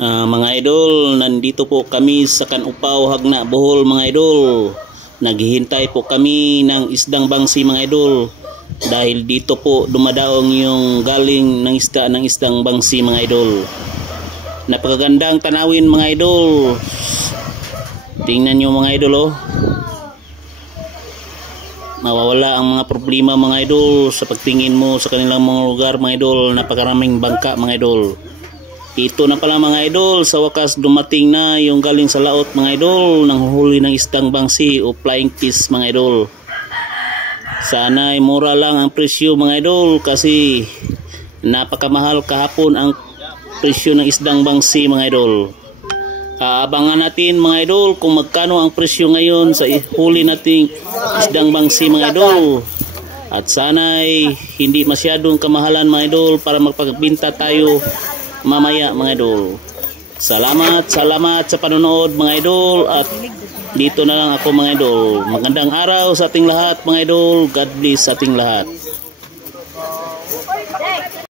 Mga idol, nandito po kami sa Kanupaw, Hagna, Bohol mga idol. Naghihintay po kami ng isdang bangsi mga idol. Dahil dito po dumadaong yung galing ng isdang bangsi mga idol. Napakagandang tanawin mga idol. Tingnan nyo mga idol oh. Mawawala ang mga problema mga idol sa pagtingin mo sa kanilang mga lugar mga idol. Napakaraming bangka mga idol. Ito na pala mga idol, sa wakas dumating na yung galing sa laot mga idol, nang huhuli ng isdang bangsi o flying fish mga idol. Sana ay mura lang ang presyo mga idol kasi napakamahal kahapon ang presyo ng isdang bangsi mga idol. Aabangan natin mga idol kung magkano ang presyo ngayon sa huli nating isdang bangsi mga idol. At sana ay hindi masyadong kamahalan mga idol para magpagbinta tayo mamaya mga idol. Salamat sa panonood mga idol, at dito na lang ako mga idol. Magandang araw sa ating lahat mga idol. God bless sa ating lahat.